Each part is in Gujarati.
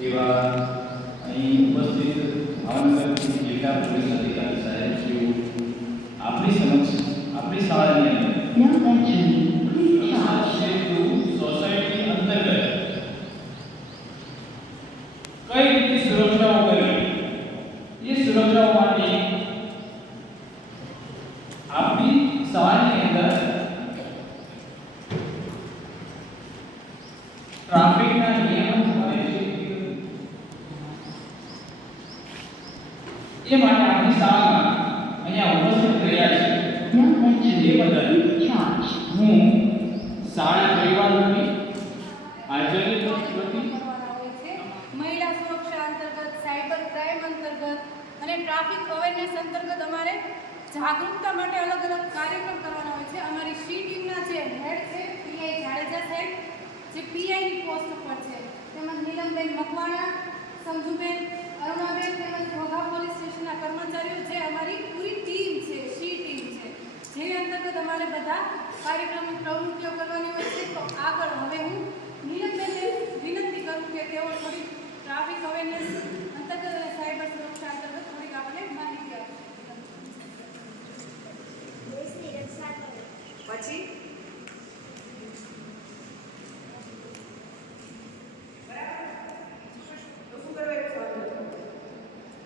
એવા અહીં ઉપસ્થિત ભાવનગર જિલ્લા પોલીસ અધિકારી સાહેબ શ્રીઓ આપણી સમક્ષ આપણી શાળાની સોસાયટી અંતર્ગત કઈ રીતે સુરક્ષાઓ કરવી એ સુરક્ષાઓ માટે આપણી શાળાની અંદર ટ્રાફિકના નિયમો અને એ માટે આપણી શાળામાં અહીંયા ઉપસ્થિત રહ્યા છે એ બદલ હું શાળા પરિવાર વતી આચાર્ય વતી મહિલા સુરક્ષા અંતર્ગત સાયબર ક્રાઇમ અંતર્ગત અને ટ્રાફિક અવેરનેસ અંતર્ગત અમારે જાગૃતતા માટે અલગ અલગ કાર્યક્રમ કરવાના હોય છે. અમારી સી ટીમના જે હેડ છે પીઆઈ જાડેજા સાહેબ જે પીઆઈની પોસ્ટ ઉપર છે, તેમજ નીલમબેન મકવાણા, સંજુબેન, અરુણાબેન તેમજ ઘોઘા પોલીસ સ્ટેશનના કર્મચારીઓ જે અમારી પૂરી ટીમ છે, સી ટીમ છે, જેની અંતર્ગત અમારે બધા કાર્યક્રમની પ્રવૃત્તિઓ કરવાની હોય છે. તો આગળ હવે હું નીલમબેનને વિનંતી કરું કે તેઓ થોડી ટ્રાફિક અવેરનેસ અંતર્ગત અને સાયબર સુરક્ષા અંતર્ગત થોડીક આપણને માહિતી આપે. પછી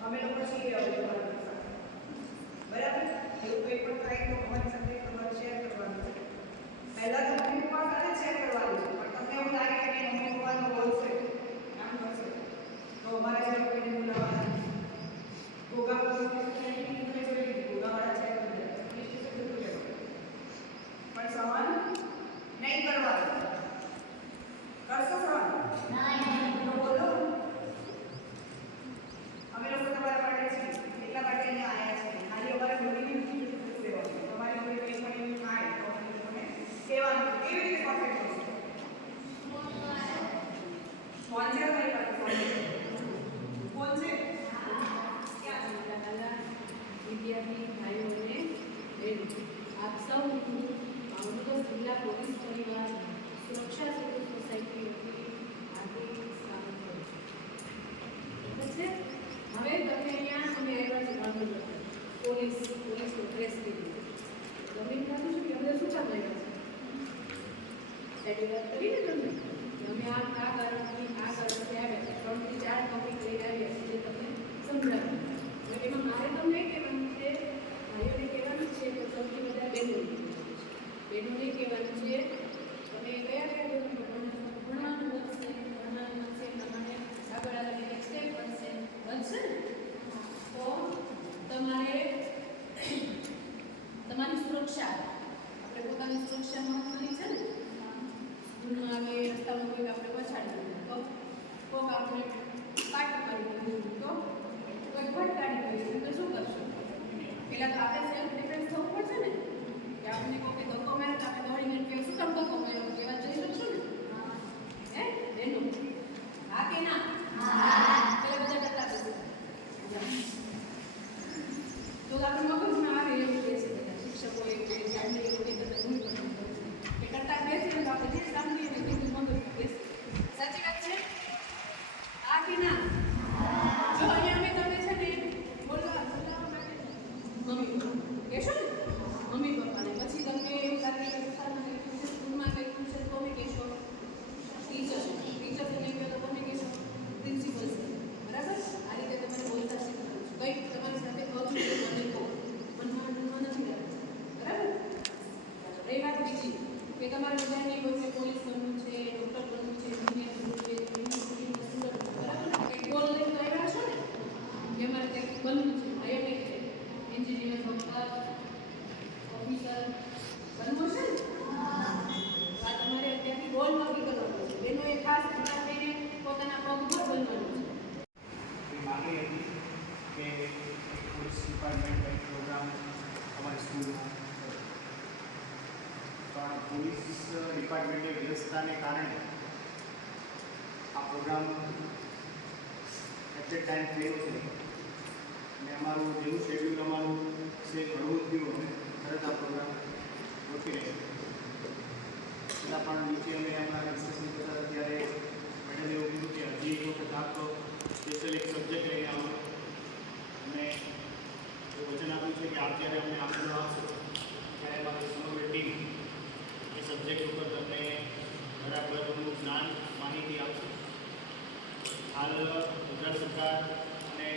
અમે લોકો છીએ બરાબર. એવું કંઈ પણ થાય તો અમારી સાથે તમારે શેર કરવાનું છે. પહેલાં તો મમ્મી પપ્પા સાથે શેર કરવાનું છે, પણ તમને એવું લાગે કે મમ્મી પપ્પાનો બોલશે આમ કરશે તો અમારે શેર કરીને બોલાવવાના છે. ઘોઘા પોલીસ સ્ટેશન ઘોઘાવાળા શેર કરી દે પોલીસ સ્ટેશન જતું રહેવાનું, પણ સવાલ નહીં કરવાનું. કરશો સવાલ? તો બોલો. અમે લોકો તમારા માટે છીએ, એટલા માટે અહીંયા આવ્યા છીએ. ખાલી અમારે બોલીને નથી જતું રહેવાનું. તમારી જોડે કંઈ પણ એવું થાય તો અમે લોકોને કહેવાનું. કેવી રીતે કોન્ટેક્ટ કરશો? ફોન છે તમારી પાસે? ફોન છે? ક્યાં વિદ્યાર્થી ભાઈઓ અને બહેનો, આપ સૌનું ભાવનગર જિલ્લા પોલીસ પરિવાર સુરક્ષા સેતુ સોસાયટી વતી હાર્દિક સ્વાગત કરું છું. હવે તમે અહીંયા અમે આવ્યા છો ભાવનગર પોલીસનો ડ્રેસ લીધી. તમે કહ્યું છું કે અમને શું કામ આવ્યા છે? સાહેબે વાત કરીને તમને અમે આ કારણથી આવ્યા છે. 3 થી 4 ટોપિક લઈને આવ્યા છે જે તમને સમજાવ્યું. એમાં મારે તમને કહેવાનું છે, ભાઈઓને કહેવાનું છે કે સૌથી બધા બહેનોને કહેવાનું છે તમે કયા ધોરણમાં ભણવાનું બનશે પ્રમાણે આગળ આગળ નેક્સ્ટ સ્ટેપ બનશે તો તમારે તમારી સુરક્ષા, આપણે પોતાની સુરક્ષા મહત્વની છે ને. સ્કૂલમાં આવે રસ્તામાં કોઈ આપણે પછાડી તો કોક આપણે પાટ મારી તો કોઈ ભટકાડી ગયું તો શું કરશો? પહેલાં તો આપણે સેલ્ફ ડિફેન્સ થવું પડશે ને કે આપણે કોઈ ધક્કો મારે તો આપણે દોડીને કે શું કામ ધક્કો માર્યો એવા જઈ શકશો ને? હે બેનો? હા કે ના? પેલા બધા કરતા જશે તો આપણે મગજમાં આવે એવું કહેશે બધા શિક્ષકો એવું કહે છે આપણે એવું નહીં કરતા હું કે કરતા બેસીને તો આપણે જે સાંભળીએ ને બધું મગજમાં બેસે. સાચી વાત છે? હા કે ના? જો અહીંયા અમે તમને છે ને બોલાવવા માટે મમ્મી કહેશો ને મમ્મી પપ્પાને, પછી તમને એવું લાગે કે સ્કૂલમાં કંઈ ટ્યુશન તમે કહેશો, ટીચર્સને નહીં કહો તો તમે કહેશો પ્રિન્સિપલ છે. બરાબર? આ રીતે તમારે બોલતા શીખવાનું છે. કંઈક તમારી સાથે કહું છું મને કહો, મનમાં નથી લાગતું. બરાબર? એ વાત બીજી કે તમારે બધાને કોઈ પોલીસ બનવું છે, ડૉક્ટર બનવું છે, એન્જિનિયર બનવું છે, યુનિવર્સિટીમાં સ્ટુડન્ટ. બરાબર? કંઈક ગોલ લઈને તો આવ્યા છો ને કે અમારે કંઈક બનવું છે. ભાઈઓ કંઈક છે એન્જિનિયર, ડૉક્ટર, ઓફિસર બનવું છે ને. આ તમારે અત્યારથી ગોલ નક્કી કરવાનો છે. એનો એ ખાસ ધ્યાન થઈને પોતાના પગભર બનવાનું છે. માગણી હતી કે પોલીસ ડિપાર્ટમેન્ટ કંઈક પ્રોગ્રામ અમારી સ્કૂલમાં પણ પોલીસ ડિપાર્ટમેન્ટની વ્યવસ્થાને કારણે આ પ્રોગ્રામ એટ એ ટાઈમ થયો છે અને અમારું જેવું શેડ્યુલ અમારું છે ઘણું થયું અમે તરત આ પ્રોગ્રામ ગોઠવી રહ્યો છતાં પણ નીચે અમે અમારા ડિસ્કશન કરતા ત્યારે મેડમે એવું કીધું કે હજી એક વખત આપ હાલ ગુજરાત સરકાર અને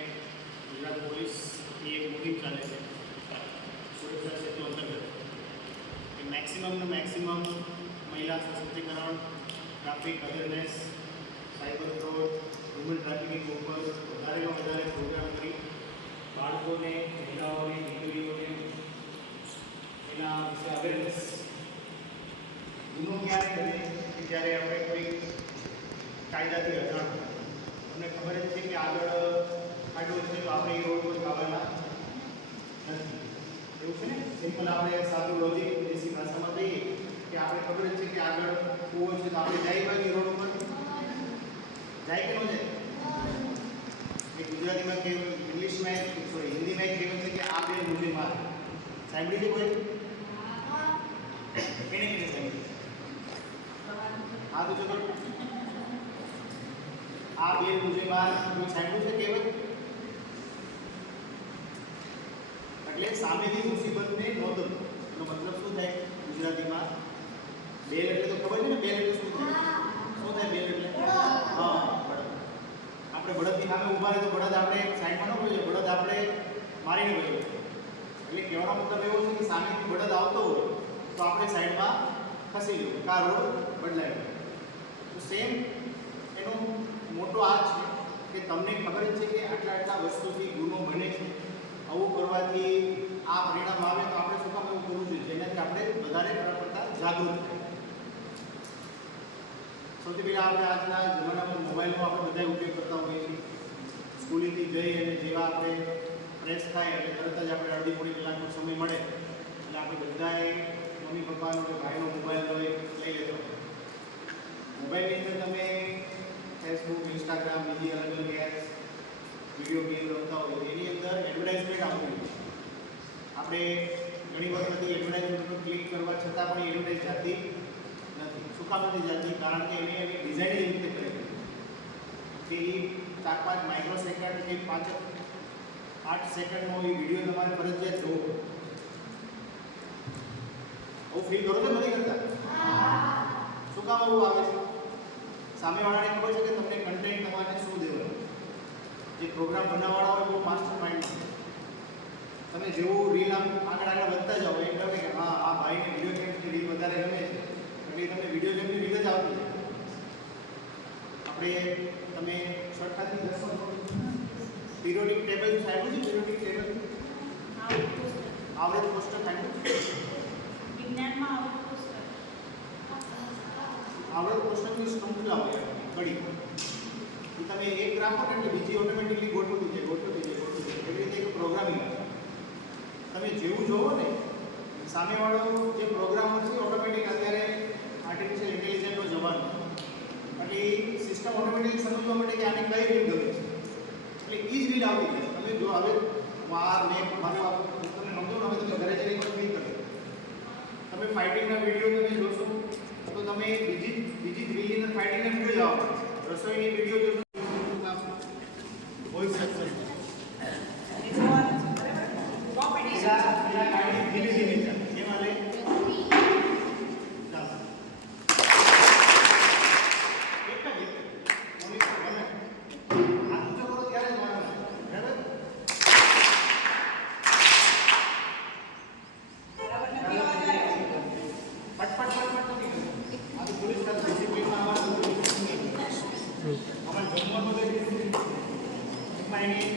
ગુજરાત પોલીસની એક મુહિમ ચાલે છે સુરક્ષા સેતુ અંતર્ગત કે મેક્સિમમ મહિલા સશક્તિકરણ, traffic awareness, cyber fraud, human trafficking ઉપર વધારે પ્રોગ્રામ કરી બાળકોને, મહિલાઓને, દીકરીઓને એના વિશે અવેરનેસ. ગુનો ક્યારે કરીએ કે જ્યારે આપણે કોઈ કાયદાથી અજાણ હોય. તમને ખબર જ છે કે આગળ કાયદો છે તો આપણે એ રોડ પર ગાવાના નથી. એવું છે ને, સિમ્પલ આપણે સાદું લોજિક દેશી ભાષામાં કહીએ કે આપણે ખબર જ છે કે આગળ કૂવો છે તો આપણે જાય બાજુ રોડ ઉપર જાય કે ન જાય. એ ગુજરાતીમાં કે ઇંગ્લિશમાં હિન્દીમાં કહેવાય છે કે આ બે મુજે માર. સાંભળી છે કોઈ? કેને સાંભળી? હા તો ચલો, આ બે મુજે માર કોઈ સાંભળ્યું છે કહેવત? એટલે સામેની મુસીબતને નોંધવું. એનો મતલબ શું થાય ગુજરાતીમાં? બેલ એટલે તો ખબર છે ને, બેલ એટલે શું થાય? શું થાય બેલ એટલે? હા, બળદ. આપણે બળદની સામે ઊભા રહે તો બળદ આપણે સાઈડમાં ન હોય, બળદ આપણે મારીને વળીએ. એટલે કહેવાનો મતલબ એવો છે કે સામેથી બળદ આવતો હોય તો આપણે સાઈડમાં ખસી જવું, કાર રોડ બદલાય. તો સેમ એનો મોટો આ છે કે તમને ખબર જ છે કે આટલા વસ્તુથી ગુનો બને છે. આવું કરવાથી આ પરિણામ આવે તો આપણે શું કામ એવું કરવું જોઈએ જેનાથી આપણે વધારે પડતા જાગૃત થાય. સૌથી પહેલાં આપણે આજના જમાનામાં મોબાઈલનો આપણે બધા ઉપયોગ કરતા હોઈએ છીએ. સ્કૂલેથી જઈ અને જેવા આપણે ફ્રેશ થાય એટલે તરત જ આપણે અડધી પોણી કલાકનો સમય મળે એટલે આપણે બધાએ મમ્મી પપ્પાનો કે ભાઈનો મોબાઈલ લઈ લેતો. મોબાઈલની અંદર તમે ફેસબુક, ઇન્સ્ટાગ્રામ, બીજી અલગ અલગ એપ્સ, વિડીયો ગેમ રમતા હોય એની અંદર એડવર્ટાઇઝમેન્ટ આવતી હોય. આપણે ઘણી વખત એડવર્ટાઇઝમેન્ટ પર ક્લિક કરવા છતાં પણ એડવર્ટાઇઝ જાતી નથી. શું કામ નથી જાતી? કારણ કે એને એની ડિઝાઇન એવી રીતે કરેલી કે એ 4-5 માઇક્રો સેકન્ડ કે 5-8 સેકન્ડનો એ વિડીયો તમારે ફરજિયાત જોવો. આવું ફીલ કરો છો નથી કરતા? શું કામ આવું આવે છે? સામેવાળાને ખબર છે કે તમને કન્ટેન્ટ તમારે શું દેવાનું. જે પ્રોગ્રામ બનાવવાળા હોય બહુ માસ્ટર માઇન્ડ છે. તમે જેવું રીલ આગળ વધતા જાઓ એમ કહે કે હા આ ભાઈને વિડીયો ગેમ્સની રીલ વધારે ગમે છે એટલે તમને વિડીયો ગેમની રીલ જ આવતી જાય. આપણે તમે શોર્ટકટથી દર્શો પિરિયોડિક ટેબલ સાહેબ છે. પિરિયોડિક ટેબલ આવૃત કોષ્ટક સાહેબ વિજ્ઞાનમાં આવૃત કોષ્ટક. આવૃત કોષ્ટકની શૃંખલા હોય કડી. એ તમે એક રાખો ને એટલે બીજી ઓટોમેટિકલી ગોઠવતી જાય. એવી રીતે એક પ્રોગ્રામિંગ તમે જેવું જોવો ને સામેવાળો જે પ્રોગ્રામર છે ઓટોમેટિક અત્યારે આર્ટિફિશિયલ ઇન્ટેલિજન્સનો જમાનો એટલે એ સિસ્ટમ ઓટોમેટિક સમજવા માટે કે આને કઈ રીત ગમે છે એટલે એ જ રીત આવતી જાય. તમે જો હવે મેં મારું તમને સમજો ને, હવે તમે ઘરે જઈને પણ ફીલ કરો. તમે ફાઇટિંગના વિડીયો તમે જોશો તો તમે બીજી જ રીલની અંદર ફાઇટિંગના વિડીયો જ આવવા પડશે. રસોઈની વિડીયો જોશો વોઇસ સેક્શન ધીમે ધીમે ચાલે એમાં લે ચાલો એક જ મમ્મી ગમે હાથ ઊંચો કરો ત્યારે જ મારવાનું. બરાબર? ફટફટ નથી કરવું. આ તો પોલીસ તરફ ડિસિપ્લિનમાં અમારે જમવા બધું એમાં એની